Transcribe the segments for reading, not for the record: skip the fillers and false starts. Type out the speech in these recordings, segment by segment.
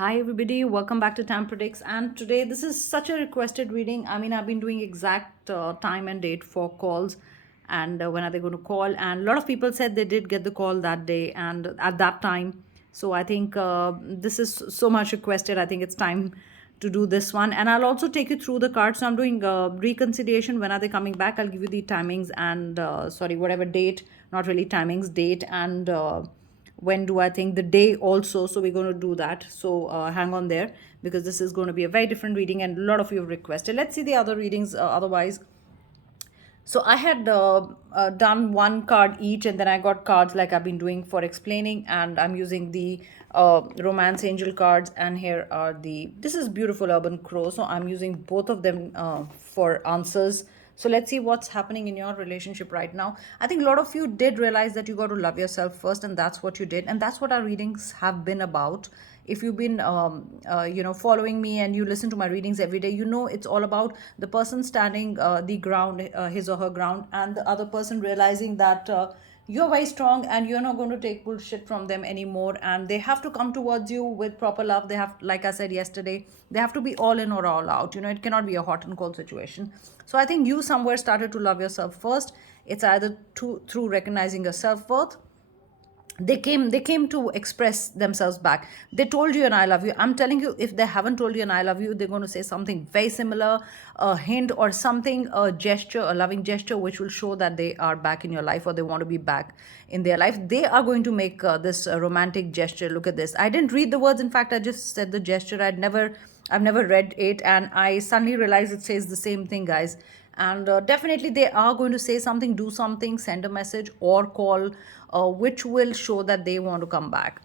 Hi everybody, welcome back to Tam Predicts. And today this is such a requested reading. I mean, I've been doing exact time and date for calls and when are they going to call. And a lot of people said they did get the call that day and at that time. So I think this is so much requested. I think it's time to do this one. And I'll also take you through the cards. So I'm doing reconciliation. When are they coming back? I'll give you the timings and sorry, whatever date, not really timings, date and when do I think the day also. So we're going to do that. So hang on there because this is going to be a very different reading and a lot of you have requested. Let's see the other readings otherwise. So I had done one card each and then I got cards like I've been doing for explaining, and I'm using the romance angel cards, and here are this is beautiful urban crow. So I'm using both of them for answers. So let's see what's happening in your relationship right now. I think a lot of you did realize that you got to love yourself first, and that's what you did. And that's what our readings have been about. If you've been, following me and you listen to my readings every day, you know it's all about the person standing the ground, his or her ground, and the other person realizing that you're very strong and you're not going to take bullshit from them anymore, and they have to come towards you with proper love. They have, like I said yesterday, they have to be all in or all out. It cannot be a hot and cold situation. So I think you somewhere started to love yourself first. It's either through recognizing your self-worth. They came to express themselves back. They told you and I love you. I'm telling you, if they haven't told you and I love you, they're going to say something very similar, a hint or something, a gesture, a loving gesture, which will show that they are back in your life or they want to be back in their life. They are going to make this romantic gesture. Look at this. I didn't read the words. In fact, I just said the gesture. I've never read it, and I suddenly realized it says the same thing, guys. And definitely they are going to say something, do something, send a message or call, which will show that they want to come back.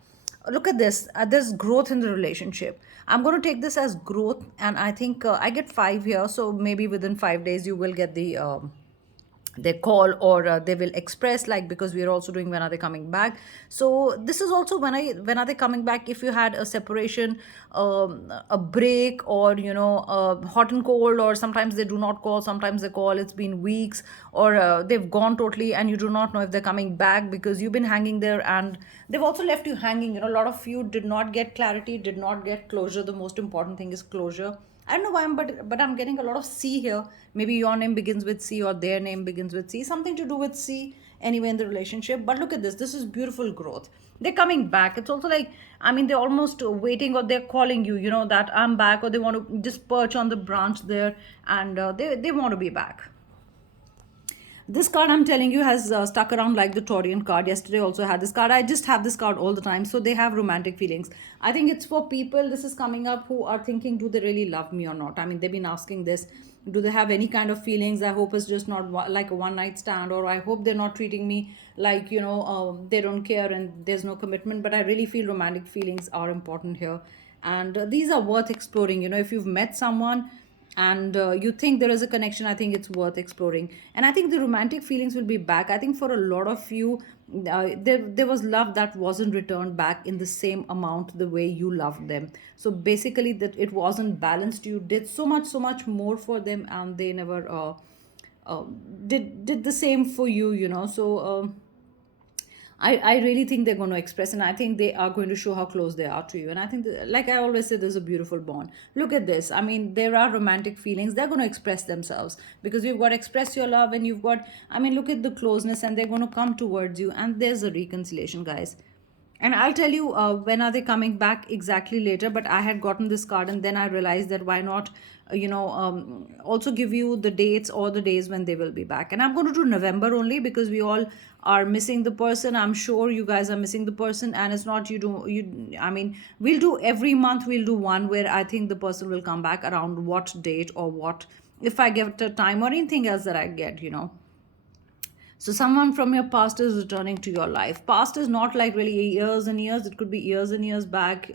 Look at this. There's growth in the relationship. I'm going to take this as growth, and I think I get 5 here. So maybe within 5 days you will get they call, or they will express, like, because we are also doing when are they coming back. So this is also when are they coming back. If you had a separation, a break, or hot and cold, or sometimes they do not call, sometimes they call, it's been weeks, or they've gone totally and you do not know if they're coming back because you've been hanging there, and they've also left you hanging. A lot of you did not get clarity, did not get closure. The most important thing is closure. I don't know why but I'm getting a lot of C here. Maybe your name begins with C or their name begins with C. Something to do with C anyway in the relationship. But look at this. This is beautiful growth. They're coming back. It's also like, I mean, they're almost waiting, or they're calling you, that I'm back, or they want to just perch on the branch there, and they want to be back. This card, I'm telling you, has stuck around like the Taurian card. Yesterday also had this card. I just have this card all the time. So they have romantic feelings. I think it's for people, this is coming up, who are thinking, do they really love me or not? I mean, they've been asking this. Do they have any kind of feelings? I hope it's just not like a one night stand, or I hope they're not treating me like, they don't care and there's no commitment. But I really feel romantic feelings are important here. And these are worth exploring. If you've met someone and you think there is a connection, I think it's worth exploring. And I think the romantic feelings will be back. I think for a lot of you, there was love that wasn't returned back in the same amount the way you loved them. So basically that it wasn't balanced. You did so much more for them, and they never uh, did the same for you. So I really think they're going to express, and I think they are going to show how close they are to you. And I think, like I always say, there's a beautiful bond. Look at this. I mean, there are romantic feelings. They're going to express themselves because you've got to express your love, and you've got, I mean, look at the closeness, and they're going to come towards you. And there's a reconciliation, guys. And I'll tell you when are they coming back exactly later. But I had gotten this card, and then I realized that why not, also give you the dates or the days when they will be back. And I'm going to do November only because we all are missing the person. I'm sure you guys are missing the person, and it's not you do you. I mean, we'll do every month. We'll do one where I think the person will come back around what date, or what, if I get a time or anything else that I get. So someone from your past is returning to your life. Past is not like really years and years. It could be years and years back.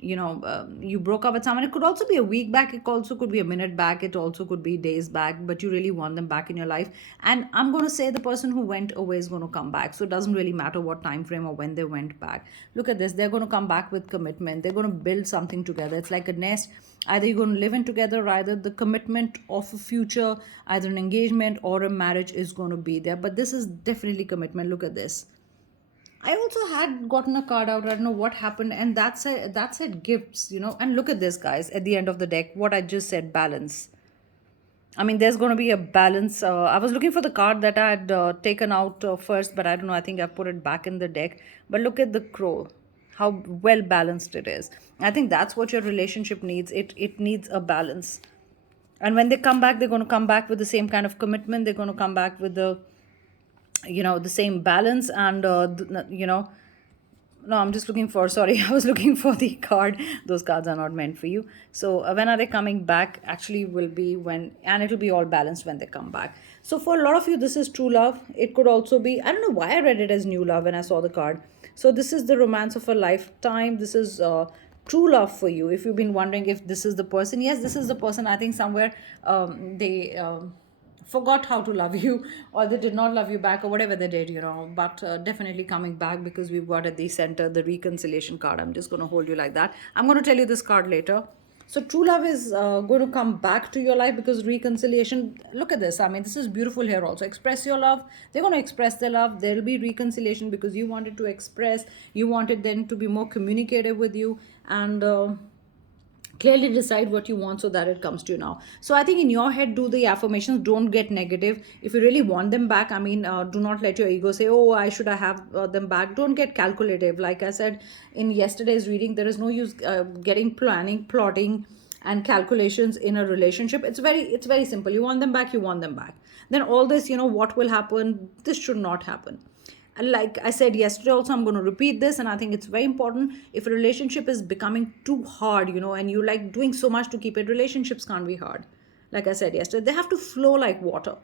You broke up with someone. It could also be a week back. It also could be a minute back. It also could be days back. But you really want them back in your life. And I'm going to say the person who went away is going to come back. So it doesn't really matter what time frame or when they went back. Look at this. They're going to come back with commitment. They're going to build something together. It's like a nest. Either you're going to live in together, or either the commitment of a future, either an engagement or a marriage is going to be there. But this is definitely commitment. Look at this. I also had gotten a card out. I don't know what happened, and that said gifts, you know. And look at this, guys. At the end of the deck, what I just said, balance. I mean, there's going to be a balance. I was looking for the card that I had taken out first, but I don't know. I think I put it back in the deck. But look at the crow, how well balanced it is. I think that's what your relationship needs. It needs a balance. And when they come back, they're going to come back with the same kind of commitment. They're going to come back with the, you know, the same balance, and you know, no, I'm just looking for, sorry, I was looking for the card. Those cards are not meant for you. So when are they coming back? Actually, will be when, and it'll be all balanced when they come back. So for a lot of you, this is true love. It could also be, I don't know why I read it as new love when I saw the card. So this is the romance of a lifetime. This is true love for you. If you've been wondering if this is the person, yes, this is the person. I think somewhere they forgot how to love you, or they did not love you back, or whatever they did, you know. But definitely coming back, because we've got at the center the reconciliation card. I'm just going to hold you like that. I'm going to tell you this card later. So true love is going to come back to your life, because reconciliation, look at this. I mean, this is beautiful here also. Express your love. They're going to express their love. There'll be reconciliation because you wanted to express, you wanted them to be more communicative with you, and clearly decide what you want so that it comes to you now. So I think in your head, do the affirmations. Don't get negative. If you really want them back, I mean, do not let your ego say, oh, I should I have them back. Don't get calculative. Like I said in yesterday's reading, there is no use getting planning, plotting and calculations in a relationship. It's very simple. You want them back, you want them back. Then all this, you know, what will happen, this should not happen. And like I said yesterday also, I'm going to repeat this, and I think it's very important. If a relationship is becoming too hard, you know, and you like doing so much to keep it, relationships can't be hard. Like I said yesterday, they have to flow like water.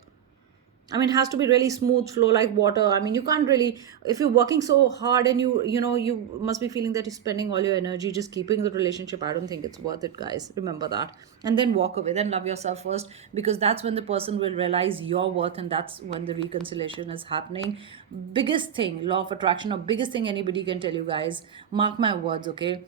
I mean, it has to be really smooth, flow like water. I mean, you can't really, if you're working so hard and you know, you must be feeling that you're spending all your energy just keeping the relationship. I don't think it's worth it, guys. Remember that. And then walk away. Then love yourself first, because that's when the person will realize your worth, and that's when the reconciliation is happening. Biggest thing, law of attraction, or biggest thing anybody can tell you, guys, mark my words, okay?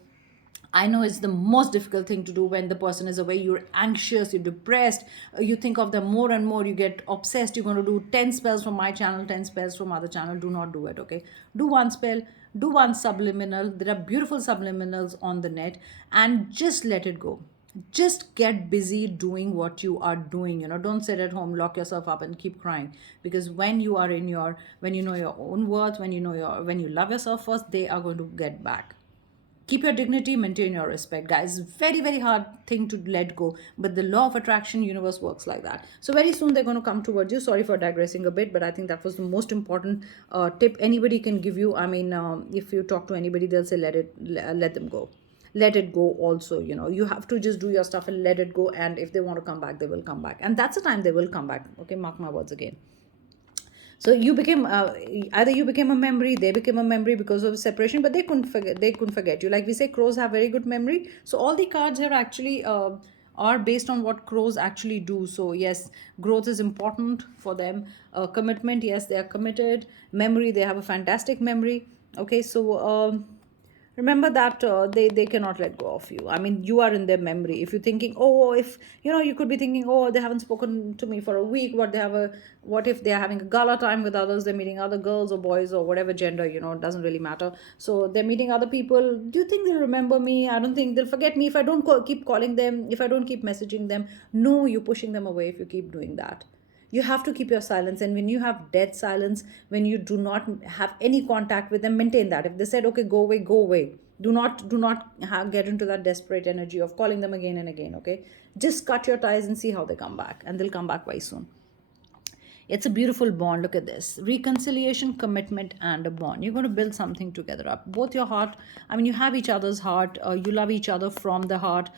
I know it's the most difficult thing to do when the person is away. You're anxious, you're depressed, you think of them more and more, you get obsessed. You're going to do 10 spells from my channel, 10 spells from other channel. Do not do it, okay? Do one spell, do one subliminal. There are beautiful subliminals on the net, and just let it go. Just get busy doing what you are doing. You know, don't sit at home, lock yourself up and keep crying. Because when you are in your, when you know your own worth, when you know your, when you love yourself first, they are going to get back. Keep your dignity, maintain your respect, guys. Very hard thing to let go, but the law of attraction universe works like that. So very soon they're going to come towards you. Sorry for digressing a bit, but I think that was the most important tip anybody can give you. I mean, if you talk to anybody, they'll say let them go, let it go. Also, you know, you have to just do your stuff and let it go, and if they want to come back, they will come back, and that's the time they will come back. Okay, mark my words again. So you became either you became a memory, they became a memory because of separation, but they couldn't forget you. Like we say, crows have very good memory. So all the cards here actually are based on what crows actually do. So yes, growth is important for them. Commitment, yes, they are committed. Memory, they have a fantastic memory. Okay, so remember that they cannot let go of you. I mean, you are in their memory. If you're thinking, oh, if you know, you could be thinking, oh, they haven't spoken to me for a week. What if they're having a gala time with others, they're meeting other girls or boys or whatever gender, you know, it doesn't really matter. So they're meeting other people. Do you think they'll remember me? I don't think they'll forget me if I don't keep calling them, if I don't keep messaging them. No, you're pushing them away if you keep doing that. You have to keep your silence, and when you have dead silence, when you do not have any contact with them, maintain that. If they said, okay, go away, go away. Do not get into that desperate energy of calling them again and again. Okay, just cut your ties and see how they come back, and they'll come back very soon. It's a beautiful bond. Look at this: reconciliation, commitment, and a bond. You're going to build something together up. Both your heart, I mean, you have each other's heart. You love each other from the heart.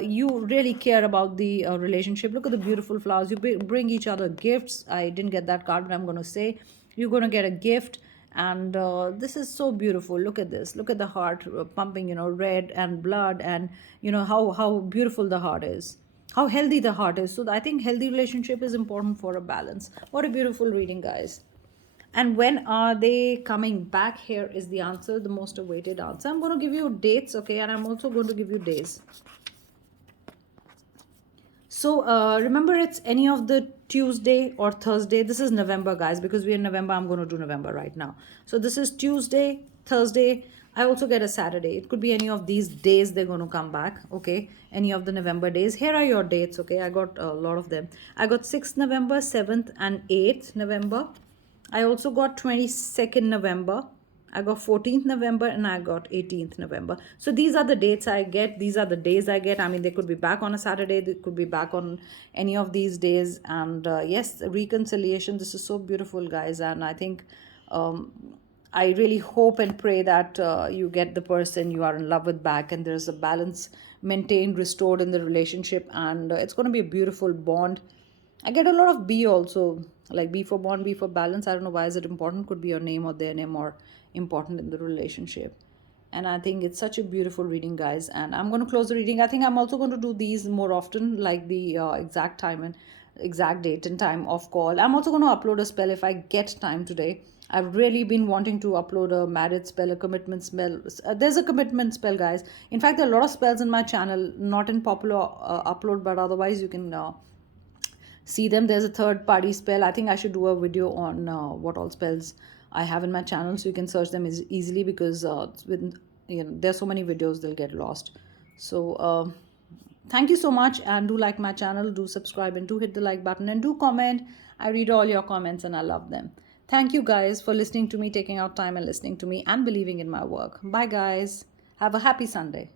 You really care about the relationship. Look at the beautiful flowers. You bring each other gifts. I didn't get that card, but I'm going to say you're going to get a gift. And this is so beautiful. Look at this. Look at the heart pumping, you know, red and blood, and you know how beautiful the heart is, how healthy the heart is. So I think healthy relationship is important for a balance. What a beautiful reading, guys. And when are they coming back? Here is the answer, the most awaited answer. I'm going to give you dates, okay, and I'm also going to give you days. So remember, it's any of the Tuesday or Thursday. This is November, guys, because we're in November. I'm going to do November right now. So this is Tuesday, Thursday. I also get a Saturday. It could be any of these days they're going to come back. Okay. Any of the November days. Here are your dates. Okay. I got a lot of them. I got 6th November, 7th and 8th November. I also got 22nd November. I got 14th November and I got 18th November. So these are the dates I get. These are the days I get. I mean, they could be back on a Saturday. They could be back on any of these days. And yes, reconciliation. This is so beautiful, guys. And I think I really hope and pray that you get the person you are in love with back and there's a balance maintained, restored in the relationship. And it's going to be a beautiful bond. I get a lot of B also, like B for bond, B for balance. I don't know why is it important. Could be your name or their name or important in the relationship. And I think it's such a beautiful reading, guys. And I'm going to close the reading. I think I'm also going to do these more often, like the exact time and exact date and time of call. I'm also going to upload a spell if I get time today. I've really been wanting to upload a marriage spell, a commitment spell. There's a commitment spell, guys. In fact, there are a lot of spells in my channel, not in popular upload, but otherwise you can see them. There's a third party spell. I think I should do a video on what all spells I have in my channel, so you can search them easily, because with there's so many videos they'll get lost. So thank you so much, and do like my channel, do subscribe, and do hit the like button, and do comment. I read all your comments and I love them. Thank you, guys, for listening to me, taking out time and listening to me and believing in my work. Bye, guys. Have a happy Sunday.